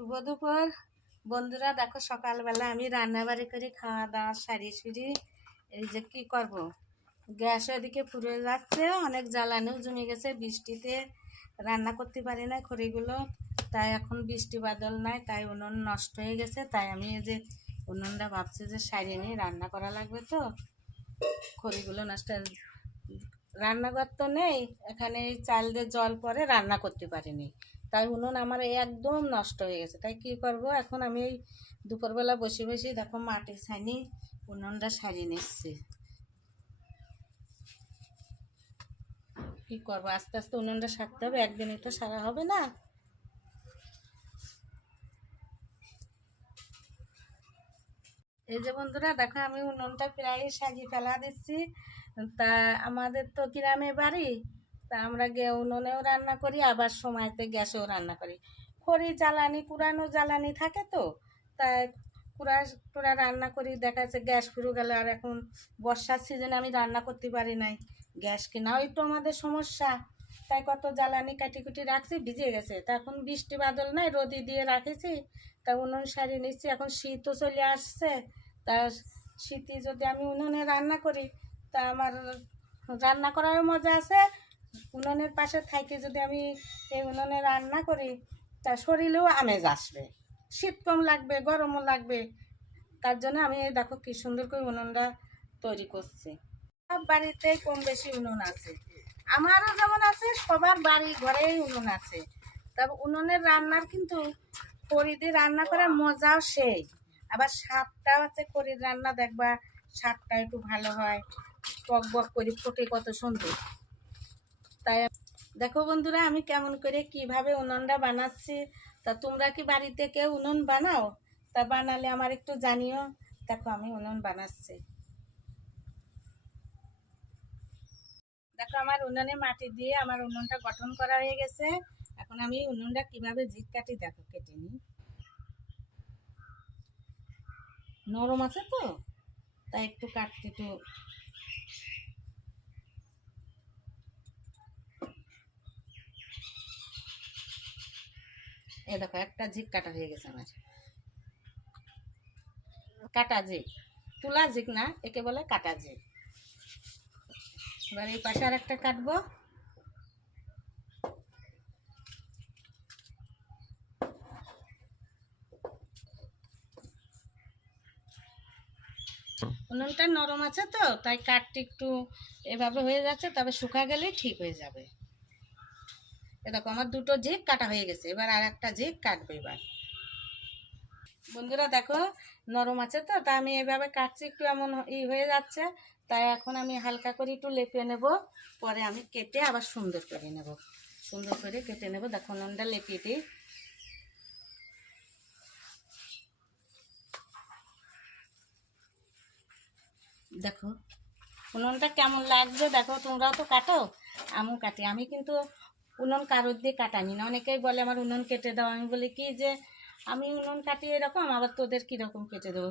শুভ দুপুর বন্ধুরা। দেখো সকালবেলা আমি রান্নাবাড়ি করে খাওয়া দাওয়া সারি সুরি এই যে কি করব, গ্যাস ওদিকে পুড়ে যাচ্ছে, অনেক জ্বালানিও জমে গেছে, বৃষ্টিতে রান্না করতে পারি না খড়িগুলো। তাই এখন বৃষ্টি বাদল নাই, তাই উনুন নষ্ট হয়ে গেছে। তাই আমি এই যে উনুনটা ভাবছি যে সারিয়ে নিয়ে রান্না করা লাগবে, তো খড়িগুলো নষ্ট। রান্নাঘর তো নেই এখানে, এই চাল দিয়ে জল পরে রান্না করতে পারিনি, তাই উনুন আমার এই একদম নষ্ট হয়ে গেছে। তাই কি করব, এখন আমি এই দুপুরবেলা বসে বসে দেখো মাটি ছানি উনুনটা সারিয়ে নিচ্ছি। কি করবো, আস্তে আস্তে উনুনটা সারতে হবে, একদিনে তো সারা হবে না। এই যে বন্ধুরা দেখো আমি উনুনটা প্রায় সাজিয়ে ফেলা দিচ্ছি। তা আমাদের তো গ্রামে বাড়ি, তা আমরা উনুনেও রান্না করি, আবার সময়তে গ্যাসেও রান্না করি। খড়ি জ্বালানি পুরানো জ্বালানি থাকে, তো তাই পুরা পুরা রান্না করি। দেখা যাচ্ছে গ্যাস ফুরো গেলে, আর এখন বর্ষার সিজনে আমি রান্না করতে পারি নাই, গ্যাস কেনাও একটু আমাদের সমস্যা। তাই কত জ্বালানি কাটি কুটি রাখছি, ভিজে গেছে। তা এখন বৃষ্টি বাদল নাই, রোদি দিয়ে রাখেছি, তা উনুন সারিয়ে নিচ্ছি। এখন শীতও চলে আসছে, তা শীতে যদি আমি উনুনে রান্না করি, তা আমার রান্না করারও মজা আছে। উনুনের পাশে থাকি যদি আমি এই উনুনে রান্না করি, তা শরীরেও আমেজ আসবে, শীত কম লাগবে, গরমও লাগবে। তার জন্য আমি এই দেখো কি সুন্দর করে উনুনটা তৈরি করছি। সব বাড়িতেই কম বেশি উনুন আছে, আমারও যেমন আছে, সবার বাড়ি ঘরেই উনুন আছে। তবে উনুনের রান্নার কিন্তু খড়ি দিয়ে রান্না করার মজাও সেই, আবার স্বাদটাও আছে। খড়ির রান্না দেখবা স্বাদটা একটু ভালো হয়, বক বক করে ফোটে কত সুন্দর। তাই দেখো বন্ধুরা আমি কেমন করে কিভাবে উনুনটা বানাচ্ছি। তা তোমরা কি বাড়িতে কেউ উনুন বানাও? তা বানালে আমার একটু জানিও। দেখো আমি উনুন বানাচ্ছি। দেখো আমার উনুনে মাটি দিয়ে আমার উনুনটা গঠন করা হয়ে গেছে। এখন আমি উনুনটা কিভাবে ঝিক কাটি দেখো, কেটে নিই। নরম আছে তো, তাই একটু কাটতে একটু এ দেখো একটা ঝিক কাটা হয়ে গেছে আমার। কাটা ঝিক, তুলা ঝিক না, একে বলে কাটা ঝিক। এবার এই পাশে আর একটা কাটবো। উনুনটা নরম আছে তো, তাই কাটতে একটু এভাবে হয়ে যাচ্ছে, তবে শুকা গেলেই ঠিক হয়ে যাবে। এ দেখো আমার দুটো ঝিক কাটা হয়ে গেছে, এবার আর একটা ঝিক কাটবে। এবার বন্ধুরা দেখো নরম আছে তো, তা আমি এভাবে কাটছি, একটু এমন হয়ে যাচ্ছে। তাই এখন আমি হালকা করে একটু লেপে নেব, পরে আমি কেটে আবার সুন্দর করে নেব। সুন্দর করে কেটে নেব। দেখো নুনটা লেপিয়ে দিই। দেখো উনুনটা কেমন লাগছে, দেখো তোমরাও তো কাটো, আমিও কাটি। আমি কিন্তু উনুন কারোর দিয়ে কাটানি না। অনেকেই বলে আমার উনুন কেটে দাও, আমি বলি কি যে আমি উনুন কাটি এরকম, আবার তোদের কীরকম কেটে দেবো।